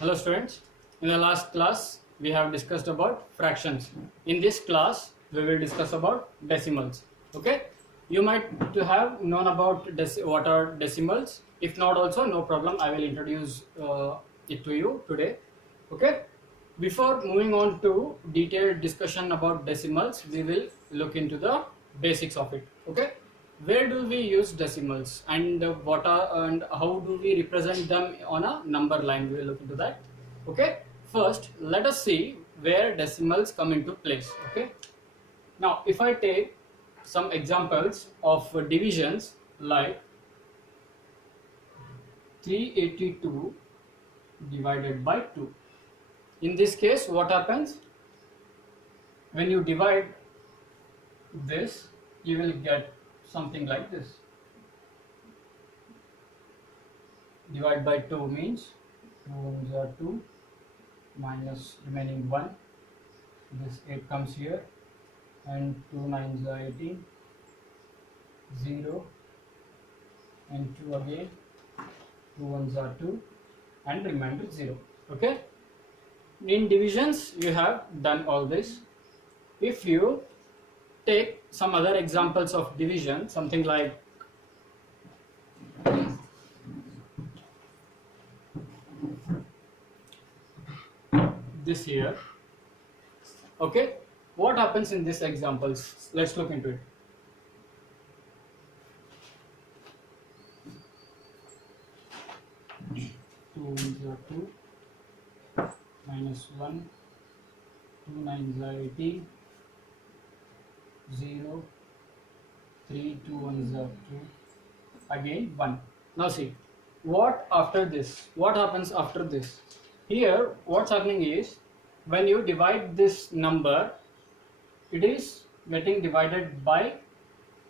Hello students, in the last class we have discussed about fractions. In this class we will discuss about decimals. Okay, you might to have known about what are decimals. If not also, no problem, I will introduce it to you today. Okay, before moving on to detailed discussion about decimals, we will look into the basics of it. Okay, where do we use decimals and what are and how do we represent them on a number line? We will look into that. Okay, first let us see where decimals come into place. Okay, now if I take some examples of divisions like 382 divided by 2. In this case, what happens? When you divide this, you will get something like this. Divide by 2 means 2 ones are 2 minus remaining 1. This 8 comes here and 2 nines are 18. 0 and 2 again. 2 ones are 2 and remainder 0. Okay. In divisions you have done all this. If you take some other examples of division, something like this here. Okay, what happens in these examples? Let's look into it. Two ones are 2 minus 1, 2 nines are 18, 0, 3, 2 ones are 2, again 1. Now see, what after this? What happens after this? Here what's happening is, when you divide this number, it is getting divided by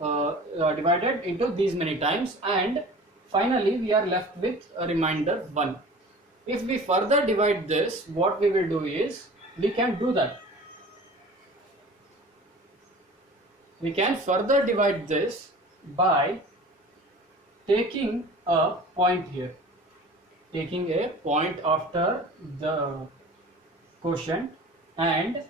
divided into these many times, and finally we are left with a remainder 1. If we further divide this, what we will do is, we can do that. We can further divide this by taking a point here. Taking a point after the quotient, and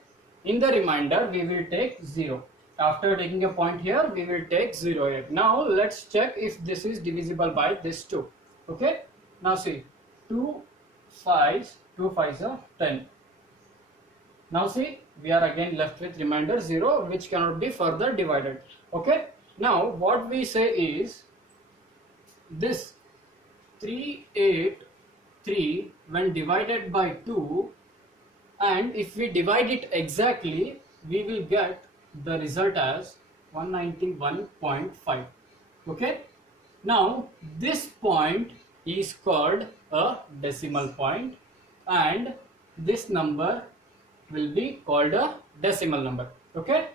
in the remainder we will take 0. After taking a point here, we will take 0 here. Now let's check if this is divisible by this 2. Okay, now see, 2 5s are 10. Now see, we are again left with remainder 0, which cannot be further divided. Okay, now what we say is, this 383 when divided by 2, and if we divide it exactly, we will get the result as 191.5. okay, now this point is called a decimal point, and this number will be called a decimal number. Okay,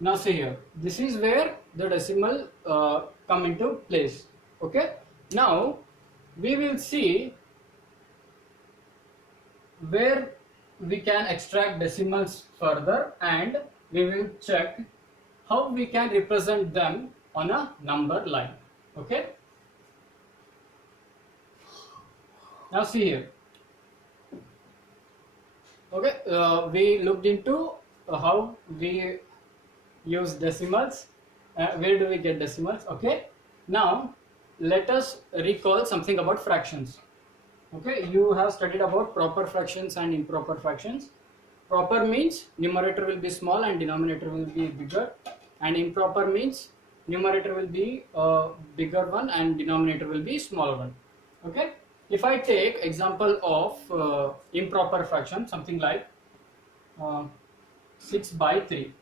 now see here, this is where the decimal come into place. Okay, now we will see where we can extract decimals further, and we will check how we can represent them on a number line. Okay, now see here. Okay, we looked into how we use decimals, where do we get decimals. Okay, now let us recall something about fractions. Okay, you have studied about proper fractions and improper fractions. Proper means numerator will be small and denominator will be bigger, and improper means numerator will be a bigger one and denominator will be smaller one. Okay, if I take example of improper fraction, something like 6 by 3.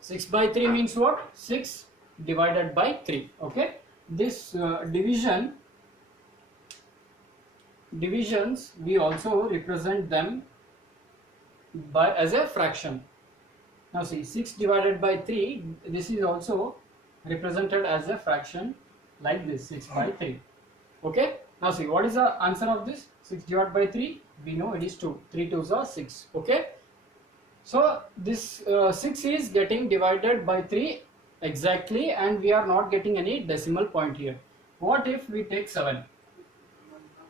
6 by 3 means what? 6 divided by 3. Okay, this divisions we also represent them by as a fraction. Now see, 6 divided by 3, this is also represented as a fraction like this, 6 by 3. Okay, now see, what is the answer of this? 6 divided by 3, we know it is 2. 3 2s are 6. Okay, so this 6 is getting divided by 3 exactly, and we are not getting any decimal point here. What if we take 7?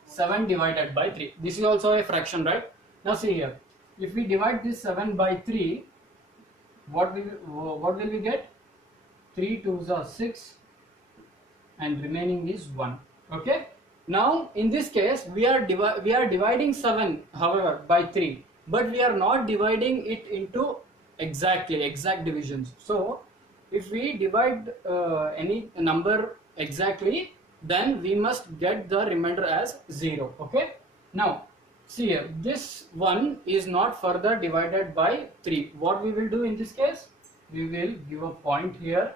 7 divided by 3. This is also a fraction, right? Now see here, if we divide this 7 by 3, what will we get? 3 2s are 6 and remaining is 1. Okay, now in this case we are dividing 7 however by 3, but we are not dividing it into exact divisions. So if we divide any number exactly, then we must get the remainder as 0. Okay, now see here, this one is not further divided by 3. What we will do in this case, we will give a point here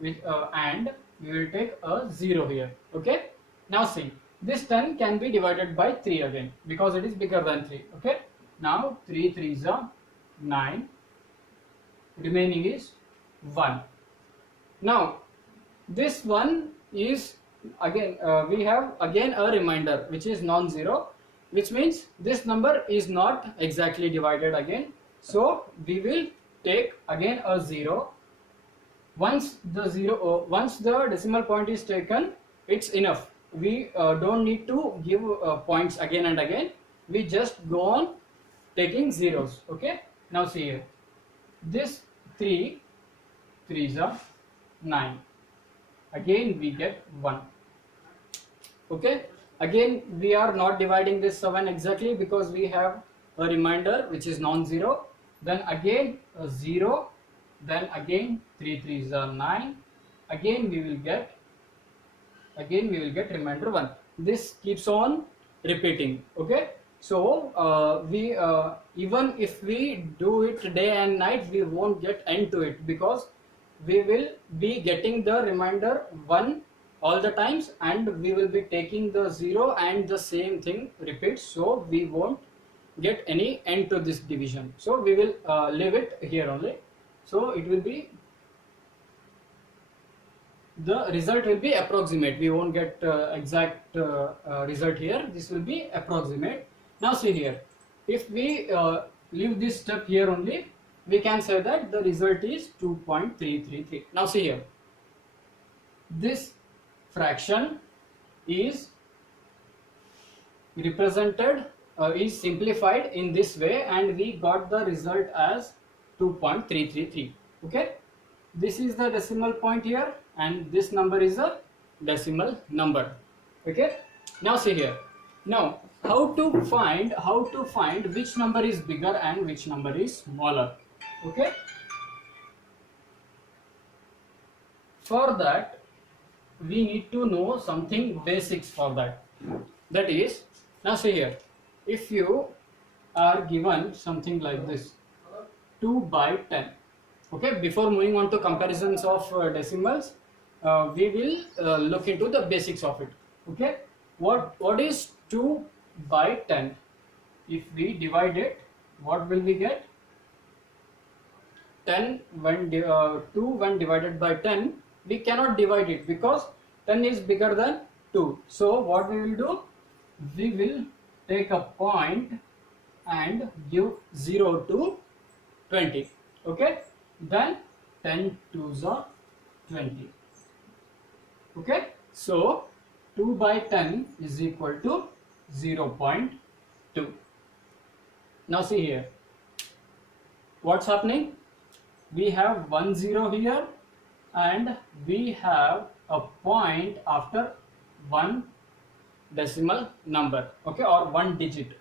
with and we will take a 0 here. Okay, now see, this 10 can be divided by 3 again because it is bigger than 3. Okay, now 3 3s are 9, remaining is 1. Now this one is again we have again a remainder which is non-zero, which means this number is not exactly divided again, so we will take again a 0. Once the decimal point is taken, it's enough. We don't need to give points again and again. We just go on taking zeros. Okay, now see here, this 3 3s are 9, again we get 1. Okay, again we are not dividing this 7 exactly because we have a remainder which is non-zero, then again a 0, then again 3 3s are 9, again we will get remainder 1. This keeps on repeating. Okay, so we even if we do it day and night, we won't get end to it because we will be getting the remainder 1 all the times and we will be taking the 0 and the same thing repeats, so we won't get any end to this division. So we will leave it here only. So it will be, the result will be approximate. We won't get exact result here. This will be approximate. Now see here, if we leave this step here only, we can say that the result is 2.333. Now see here, this fraction is represented is simplified in this way and we got the result as 2.333. Okay, this is the decimal point here and this number is a decimal number. Okay, now see here, now how to find which number is bigger and which number is smaller. Okay, for that we need to know something basics for that. That is, now see here, if you are given something like this 2 by 10. Okay, before moving on to comparisons of decimals, we will look into the basics of it. Okay, what is 2 by 10? If we divide it, what will we get? 10 when 2 when divided by 10, we cannot divide it because 10 is bigger than 2. So what we will do, we will take a point and give 0 to 20. Okay, then 10 2s are 20. Okay, so 2 by 10 is equal to 0.2. Now see here, what's happening? We have 1 0 here and we have a point after one decimal number. Okay, or one digit.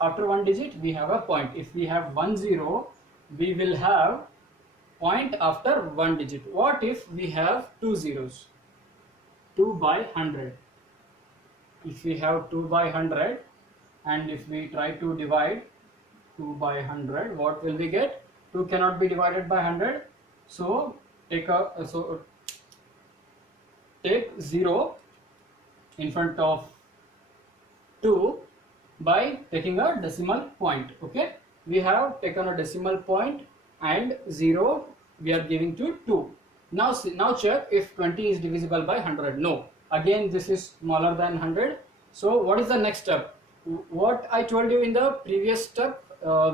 After one digit we have a point. If we have 1 0, we will have point after one digit. What if we have 2 zeros? 2 by 100. If we have 2 by 100 and if we try to divide 2 by 100, what will we get? 2 cannot be divided by 100, so take 0 in front of 2 by taking a decimal point. Okay, we have taken a decimal point and 0 we are giving to 2. Now check if 20 is divisible by 100. No, again this is smaller than 100. So what is the next step? What I told you in the previous step,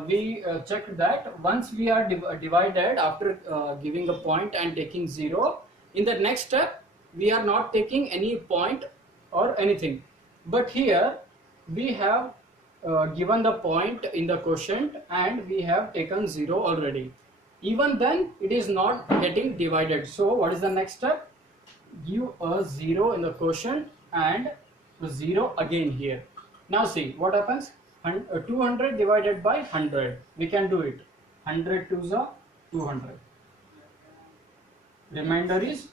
we checked that once we are divided after giving a point and taking 0, in the next step we are not taking any point or anything. But here we have given the point in the quotient and we have taken 0 already. Even then it is not getting divided. So what is the next step? Give a 0 in the quotient and a 0 again here. Now see what happens. 200 divided by 100. We can do it. 100 to the 200. Remainder is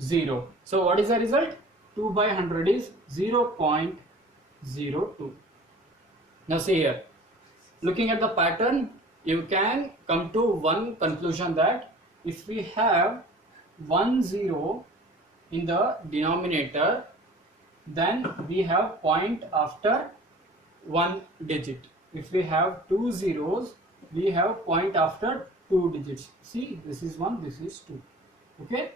0. So what is the result? 2 by 100 is 0.02. Now see here, looking at the pattern, you can come to one conclusion that if we have 1 0 in the denominator, then we have point after one digit. If we have 2 zeros, we have point after 2 digits. See, this is 1, this is 2. Okay,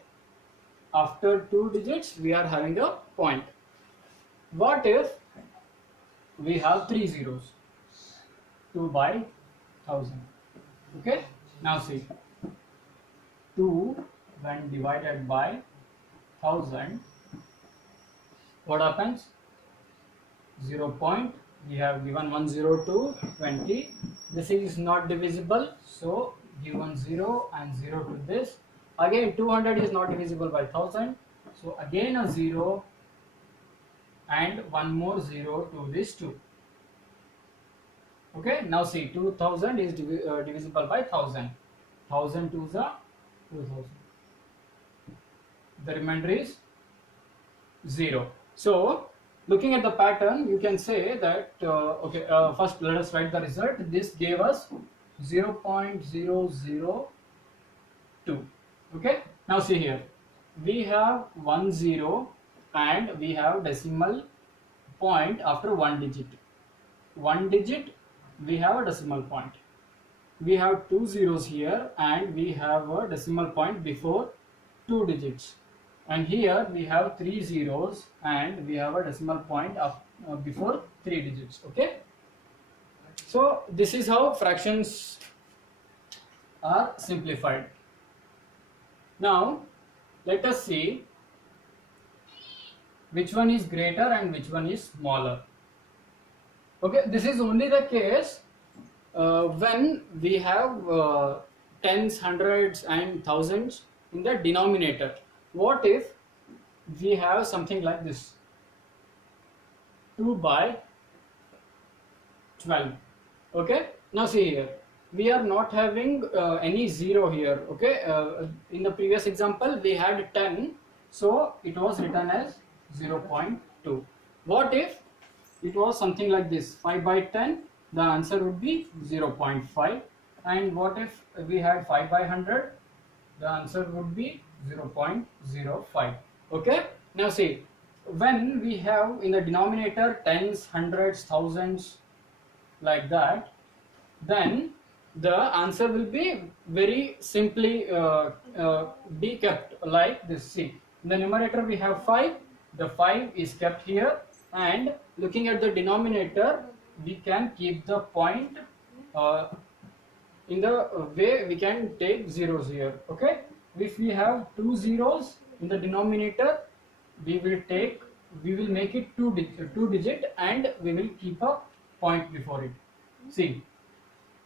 after 2 digits we are having a point. What if we have 3 zeros? 2 by 1000. Okay, now see, 2 when divided by 1000, what happens? 0 point. We have given 102 20. This is not divisible, so given 0 and 0 to this. Again 200 is not divisible by 1000, so again a 0 and one more 0 to this 2. Okay, now see, 2000 is divisible by 1000. 1000 to the 2000. The remainder is 0. So looking at the pattern, you can say that first let us write the result. This gave us 0.002. Okay, now see here, we have 1 0 and we have decimal point after one digit. One digit, we have a decimal point. We have 2 zeros here and we have a decimal point before 2 digits. And here we have 3 zeros and we have a decimal point of before 3 digits. Okay, so this is how fractions are simplified. Now let us see which one is greater and which one is smaller. Okay, this is only the case when we have tens, hundreds and thousands in the denominator. What if we have something like this? 2 by 12. Okay, now see here, we are not having any 0 here. Okay, in the previous example we had 10, so it was written as 0.2. What if it was something like this, 5 by 10? The answer would be 0.5. And what if we had 5 by 100? The answer would be 0.05. Okay, now see, when we have in the denominator tens, hundreds, thousands like that, then the answer will be very simply be kept like this. See, in the numerator we have 5, the 5 is kept here, and looking at the denominator we can keep the point in the way we can take zeros here. Okay, if we have 2 zeros in the denominator, we will make it 2 digit and we will keep a point before it. See,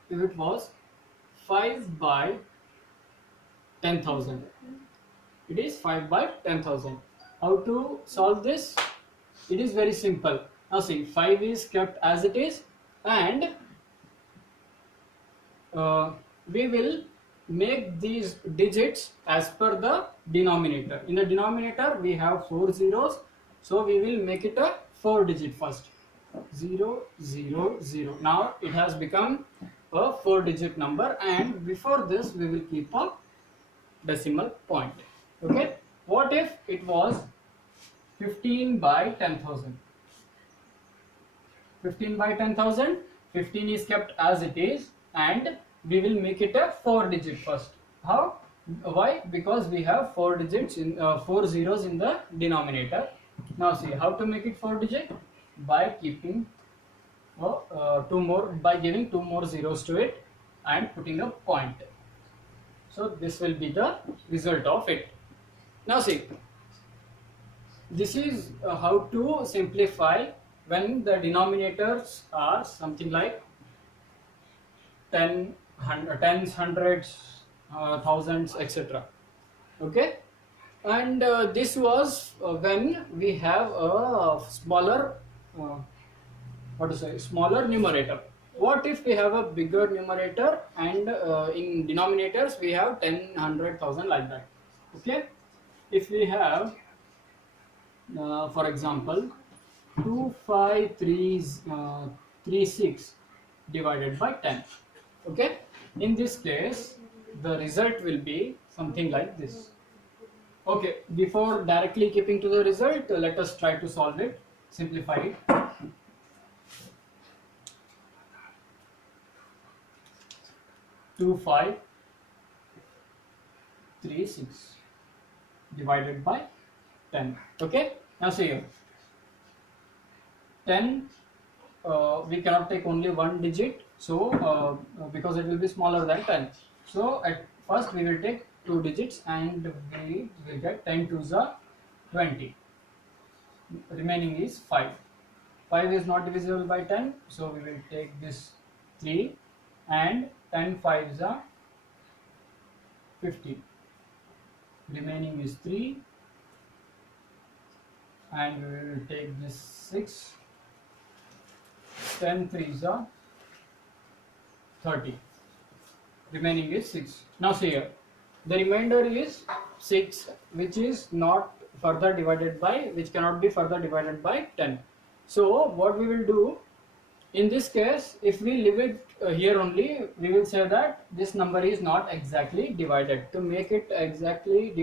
if it was 5 by 10,000, it is 5 by 10,000. How to solve this? It is very simple. Now see, 5 is kept as it is, and we will make these digits as per the denominator. In the denominator we have 4 zeros, so we will make it a 4 digit first. 0 0 0. Now it has become a 4 digit number, and before this we will keep a decimal point. Okay, what if it was 15 by 10,000? 15 by 10,000, 15 is kept as it is, and we will make it a 4 digit first. How? Why? Because we have 4 digits in 4 zeros in the denominator. Now see, how to make it 4 digit? By keeping by giving 2 more zeros to it and putting a point. So this will be the result of it. Now see, this is how to simplify when the denominators are something like 10, tens, hundreds, thousands, etc. Okay, and this was when we have a smaller smaller numerator. What if we have a bigger numerator and in denominators we have 10, 100,000 like that? Okay, if we have for example 25336 divided by 10. Okay, in this case the result will be something like this. Okay, before directly keeping to the result, let us try to solve it, simplify it. 2536 divided by 10. Okay, now see here, 10 we cannot take only one digit, so because it will be smaller than 10, so at first we will take two digits and we will get 10 to the 20, remaining is 5. 5 is not divisible by 10, so we will take this 3 and 10 5s are 50, remaining is 3, and we will take this 6, 10 3s are 30, remaining is 6. Now see here, the remainder is 6, which is not further divided by, which cannot be further divided by 10. So what we will do in this case, if we leave it here only, we will say that this number is not exactly divided. To make it exactly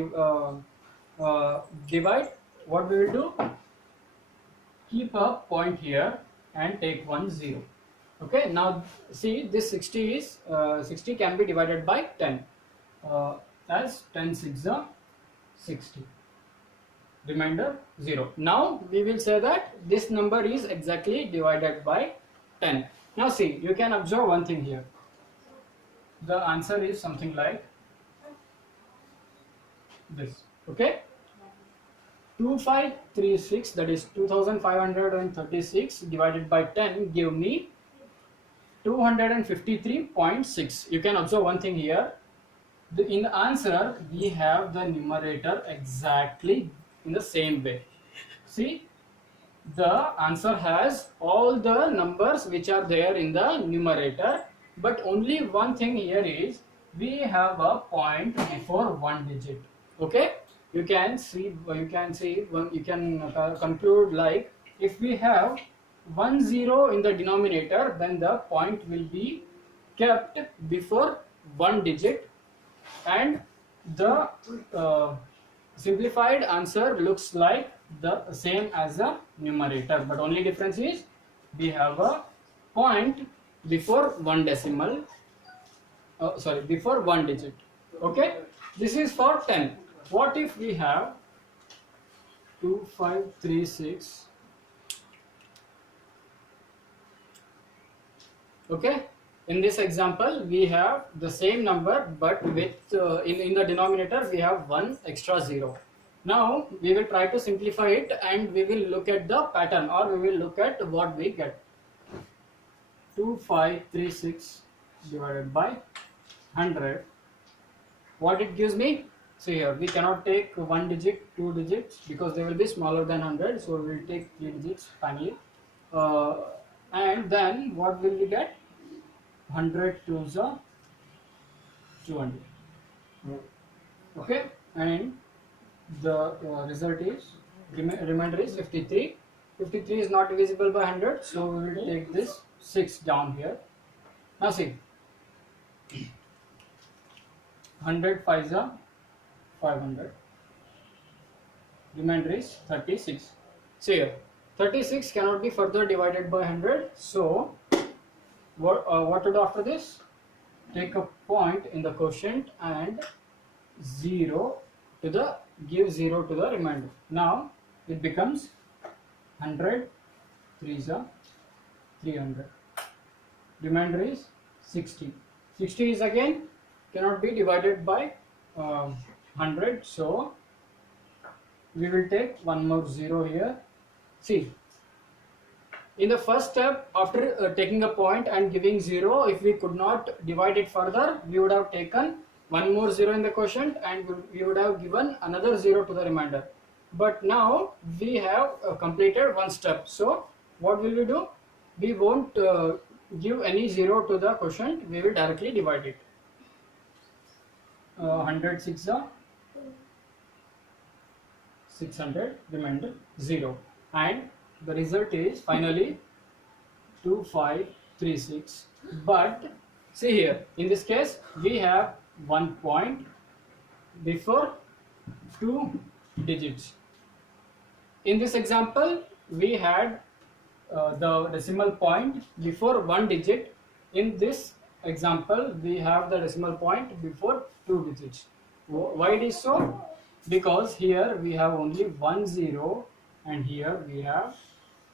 divide, what we will do, keep a point here and take 1 0. Okay, now see, this 60 is 60 can be divided by 10 as 10 6 are 60, remainder 0. Now we will say that this number is exactly divided by 10. Now see, you can observe one thing here. The answer is something like this. Okay, 2536, that is 2536 divided by 10 give me 253.6. You can observe one thing here. In the answer we have the numerator exactly in the same way. See, the answer has all the numbers which are there in the numerator, but only one thing here is we have a point before one digit. Okay, you can conclude like, if we have 1 0 in the denominator, then the point will be kept before one digit, and the simplified answer looks like the same as the numerator, but only difference is we have a point before one decimal, before one digit. Okay, this is for 10. What if we have 2536? Okay, in this example we have the same number, but with in the denominator we have one extra 0. Now we will try to simplify it and we will look at the pattern, or we will look at what we get. 2536 divided by 100, what it gives me? So here we cannot take one digit, two digits, because they will be smaller than 100, so we will take 3 digits finally, and then what will we get? 100 to the 200. Okay, and the result is remainder is 53. 53 is not divisible by 100, so we will take this 6 down here. Now see, 100 5s are 500, remainder is 36. So here 36 cannot be further divided by 100, so what to do after this? Take a point in the quotient and give 0 to the remainder. Now it becomes 100 3s are 300, remainder is 60. 60 is again cannot be divided by 100, so we will take one more 0 here. See, In the first step, after taking a point and giving 0, if we could not divide it further, we would have taken one more 0 in the quotient and we would have given another 0 to the remainder. But now we have completed one step. So what will we do? We won't give any 0 to the quotient, we will directly divide it. 106 are 600, remainder 0, and the result is finally 2536. But see here, in this case we have 1 point before 2 digits. In this example we had the decimal point before 1 digit. In this example we have the decimal point before 2 digits. Why it is so? Because here we have only 1 0 and here we have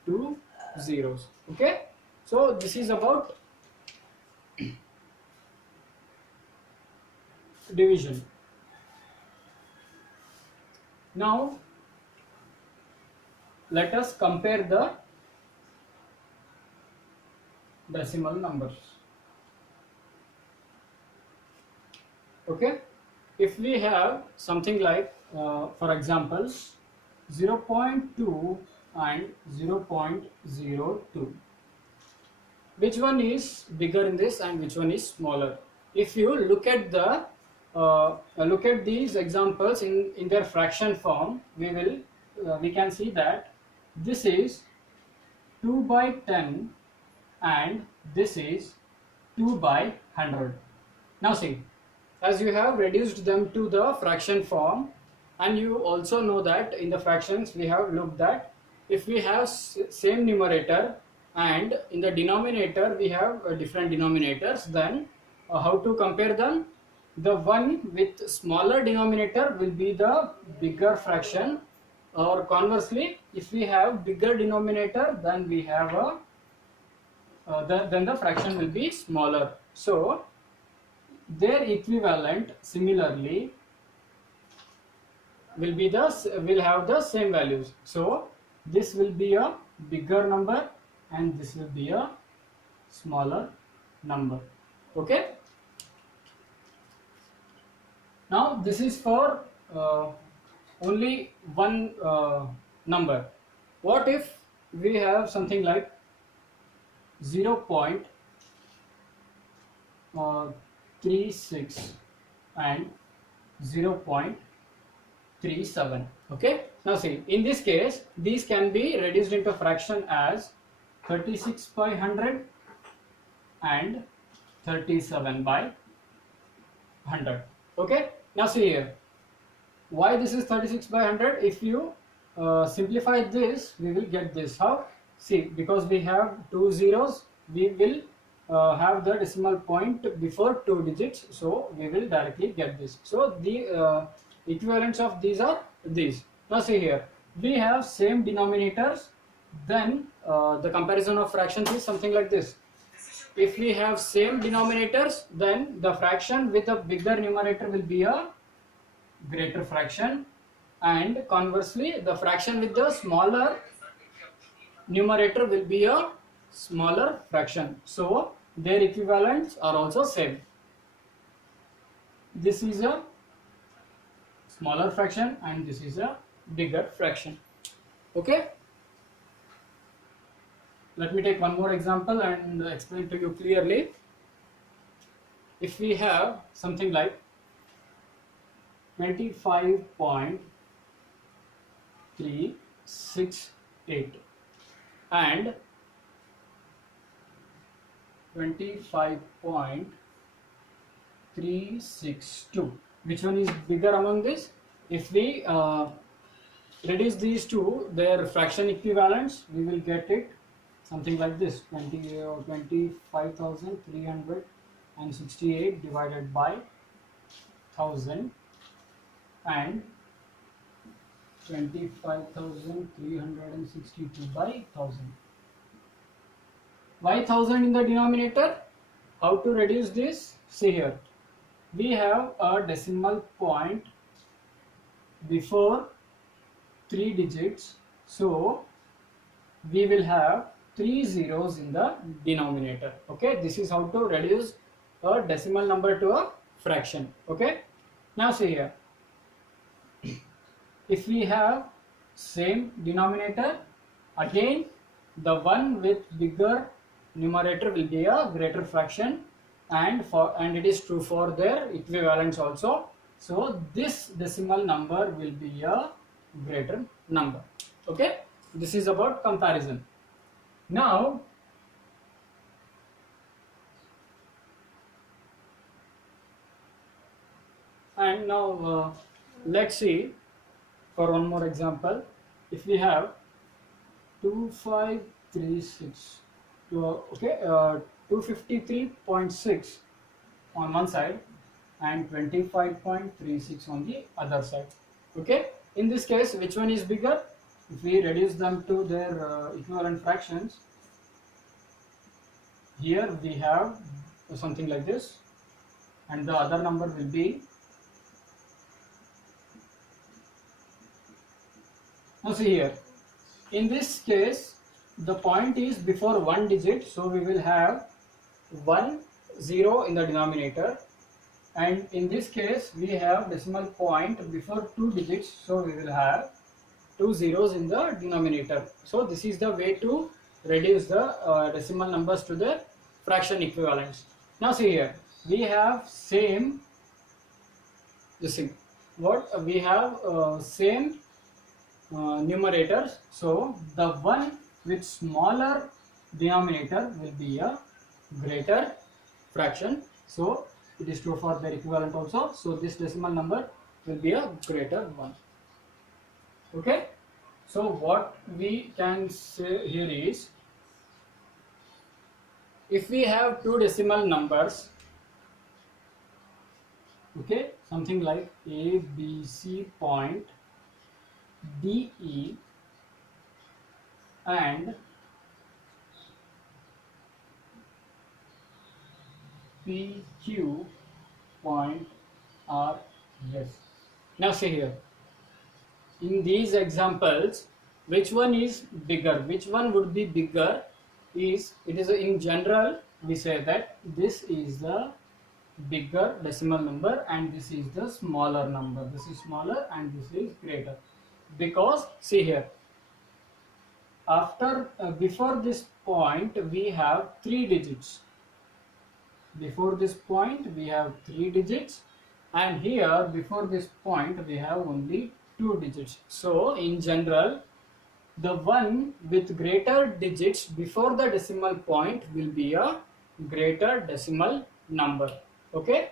2 zeros. Okay, so this is about division. Now let us compare the decimal numbers. Okay, if we have something like for example 0.2 and 0.02, which one is bigger in this and which one is smaller? If you look at the look at these examples in their fraction form, we can see that this is 2 by 10 and this is 2 by 100. Now see, as you have reduced them to the fraction form, and you also know that in the fractions we have looked at if we have same numerator and in the denominator we have different denominators, then how to compare them? The one with smaller denominator will be the bigger fraction, or conversely if we have bigger denominator then we have a then the fraction will be smaller. So their equivalent similarly will have the same values. So this will be a bigger number and this will be a smaller number. Okay, now this is for only one number. What if we have something like 0.36 and 0.37? Okay, now see, in this case these can be reduced into fraction as 36 by 100 and 37 by 100. Okay, now see here, why this is 36 by 100? If you simplify this, we will get this. How? See, because we have 2 zeros, we will have the decimal point before 2 digits, so we will directly get this. So the equivalents of these are these. Now see here, we have same denominators, then the comparison of fractions is something like this. If we have same denominators, then the fraction with a bigger numerator will be a greater fraction, and conversely the fraction with the smaller numerator will be a smaller fraction. So their equivalents are also same. This is a smaller fraction and this is a bigger fraction. Okay, let me take one more example and explain to you clearly. If we have something like 25.368 and 25.362, which one is bigger among this? If we reduce these two, their fraction equivalents, we will get it something like this: 25,368 divided by 1000 and 25,362 by 1000. Why 1000 in the denominator? How to reduce this? See here, we have a decimal point before 3 digits, so we will have 3 zeros in the denominator. Okay, this is how to reduce a decimal number to a fraction. Okay, now see here, if we have same denominator, again the one with bigger numerator will be a greater fraction, and it is true for their equivalents also. So this decimal number will be a greater number. Okay, this is about comparison. Now let's see for one more example. If we have 2536 253.6 on one side and 25.36 on the other side. Okay, in this case, which one is bigger? If we reduce them to their equivalent fractions, here we have something like this, and the other number will be, now see here, in this case the point is before one digit, so we will have 1 0 in the denominator, and in this case we have decimal point before 2 digits, so we will have 2 zeros in the denominator. So this is the way to reduce the decimal numbers to the fraction equivalents. Now see here, we have same this thing, what we have same numerators, so the one with smaller denominator will be a greater fraction. So it is true for their equivalent also, so this decimal number will be a greater one. Okay, so what we can say here is, if we have two decimal numbers, okay, something like A, B, C point, D, E, and P, Q point R, S. Now see here, in these examples, which one is bigger? Which one would be bigger? It is in general we say that this is the bigger decimal number and this is the smaller number. This is smaller and this is greater, because see here, after before this point we have 3 digits. Before this point we have 3 digits, and here before this point we have only 2 digits. So in general, the one with greater digits before the decimal point will be a greater decimal number. Okay,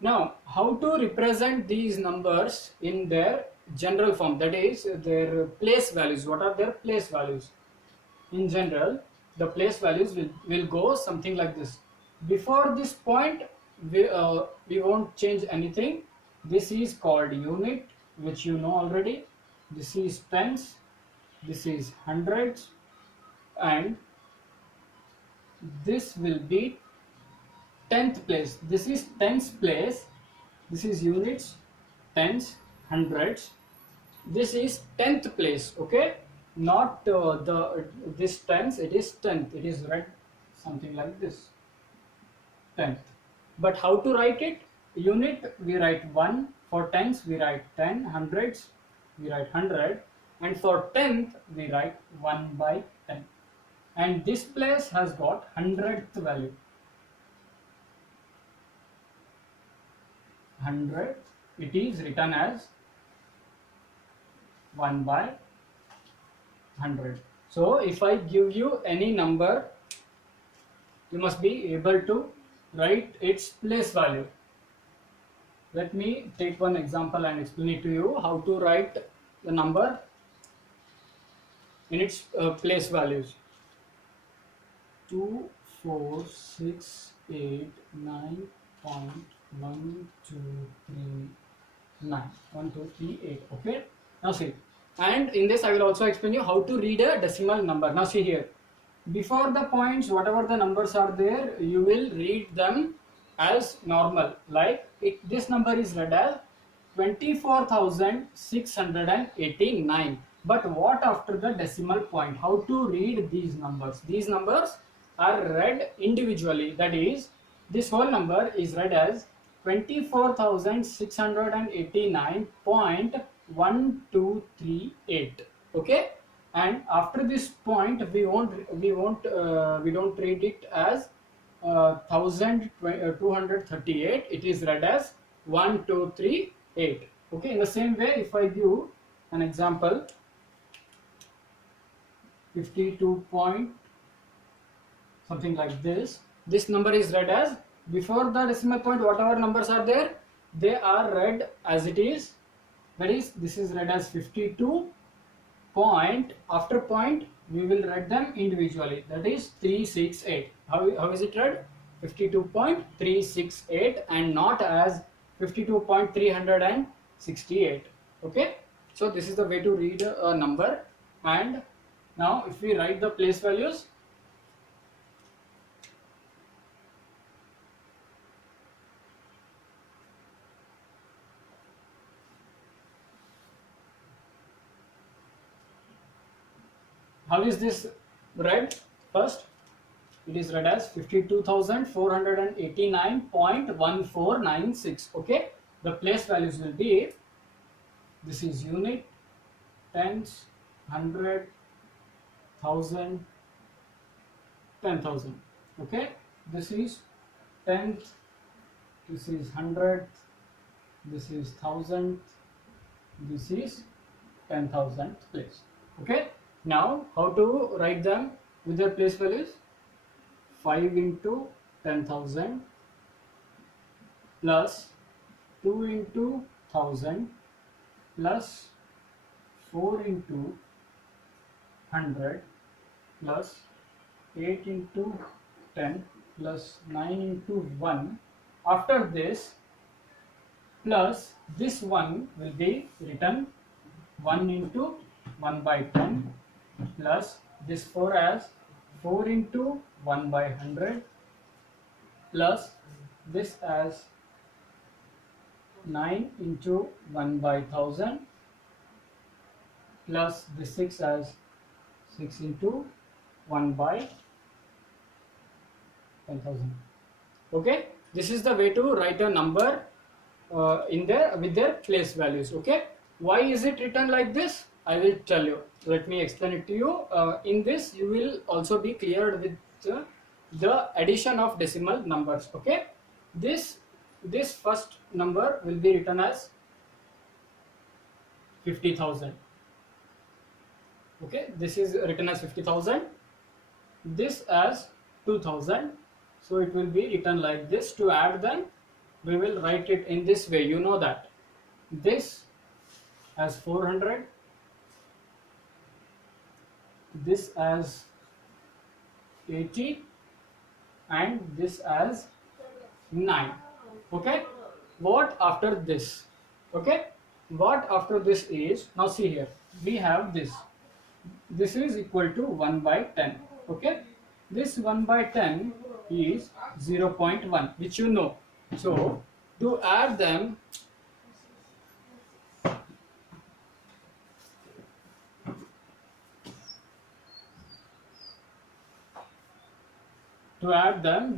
now how to represent these numbers in their general form, that is their place values? What are their place values? In general, the place values will go something like this. Before this point we won't change anything. This is called unit, which you know already. This is tens, this is hundreds, and this will be 10th place. This is tens place. This is units, tens, hundreds. This is 10th place. Okay, not this tens, it is 10th. It is read something like this, 10th. But how to write it? Unit we write 1, for tens we write 10, hundreds we write 100, and for 10th we write 1 by 10. And this place has got 100th value. 100, it is written as 1 by 100. So if I give you any number, you must be able to write its place value. Let me take one example and explain it to you how to write the number in its place values. 2, 4, 6, 8, 9, 1, 2, 3, 9. 1, 2, 3, 8. Okay. Now see. And in this I will also explain you how to read a decimal number. Now see here. Before the points, whatever the numbers are there, you will read them as normal. Like this number is read as 24,689. But what after the decimal point? How to read these numbers? These numbers are read individually. That is, this whole number is read as 24,689.1238. Okay, and after this point we don't read it as 1238. It is read as 1238. Okay, in the same way, if I give an example, 52 point something like this, this number is read as, before the decimal point whatever numbers are there, they are read as it is. That is, this is read as 52 point, after point we will read them individually, that is 368. How is it read? 52.368 and not as 52.368. Okay, so this is the way to read a number. And now if we write the place values, how is this read? First, it is read as 52,489.1496. Okay, the place values will be, this is unit, tens, 100, 1000, 10,000. Okay, this is tenth, this is 100, this is 1000, this is 10,000th place. Okay, now how to write them with their place values? 5 into 10,000 plus 2 into 1000 plus 4 into 100 plus 8 into 10 plus 9 into 1. After this, plus this one will be written 1 into 1 by 10 plus this 4 as 4 into 1 by 100 plus this as 9 into 1 by 1000 plus this 6 as 6 into 1 by 10,000. Okay, this is the way to write a number in there with their place values. Okay, why is it written like this? I will tell you. Let me explain it to you. In this, you will also be cleared with the addition of decimal numbers. Okay, this first number will be written as 50,000. Okay, this is written as 50,000. This as 2,000. So it will be written like this. To add them, we will write it in this way. You know that. This as 400. This as 80 and this as 9. Okay, what after this? Okay, what after this is, now see here, we have this is equal to 1 by 10. Okay, this 1 by 10 is 0.1, which you know. So to add them,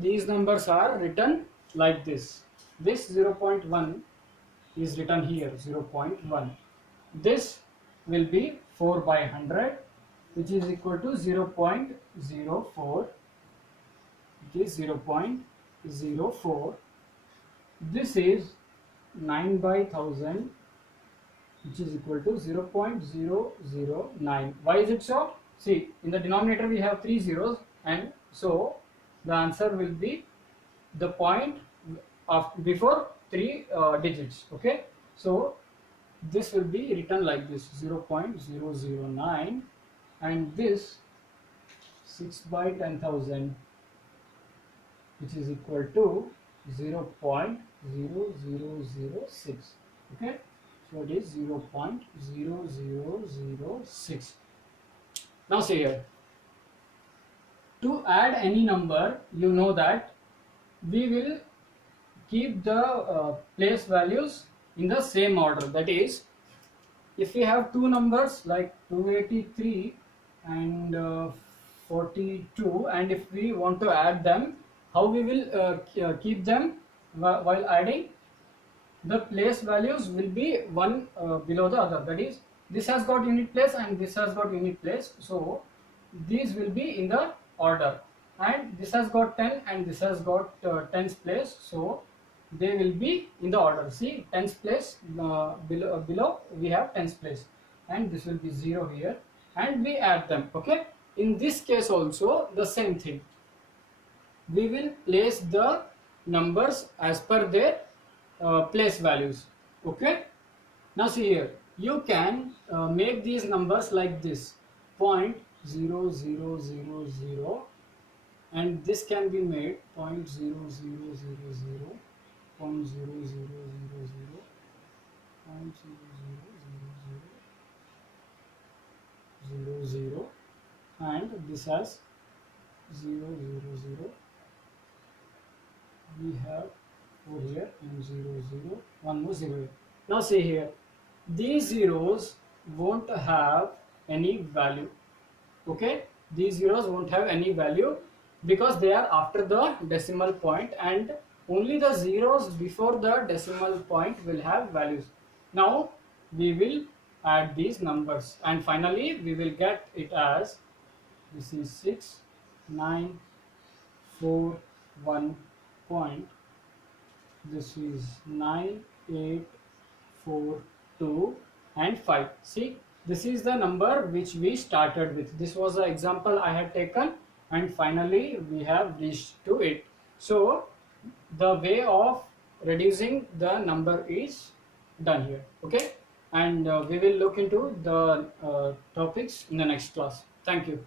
these numbers are written like this. This 0.1 is written here, 0.1. This will be 4 by 100, which is equal to 0.04, which is 0.04. This is 9 by 1000, which is equal to 0.009. Why is it so? See, in the denominator we have 3 zeros, and so the answer will be the point of before 3 digits. Okay, so this will be written like this, 0.009, and this 6 by 10,000, which is equal to 0.0006. Okay, so it is 0.0006. Now see here, to add any number, you know that we will keep the place values in the same order. That is, if we have two numbers like 283 and 42, and if we want to add them, how we will keep them while adding? The place values will be one below the other. That is, this has got unit place and this has got unit place, so these will be in the order, and this has got 10 and this has got tens place, so they will be in the order. See, tens place below we have tens place, and this will be 0 here, and we add them. Okay, in this case also the same thing, we will place the numbers as per their place values. Okay, now see here, you can make these numbers like this, 0.0000, and this can be made 0.0000, 0.0000, 0.0000, and this has 000. We have 4 here and 0, one more 0 here. Now see here, these zeros won't have any value. Okay, these zeros won't have any value because they are after the decimal point, and only the zeros before the decimal point will have values. Now we will add these numbers, and finally we will get it as, this is 6 9 4 1 point, this is 9 8 4 2 and 5. See, this is the number which we started with. This was the example I had taken, and finally we have reached to it. So the way of reducing the number is done here. Okay, and we will look into the topics in the next class. Thank you.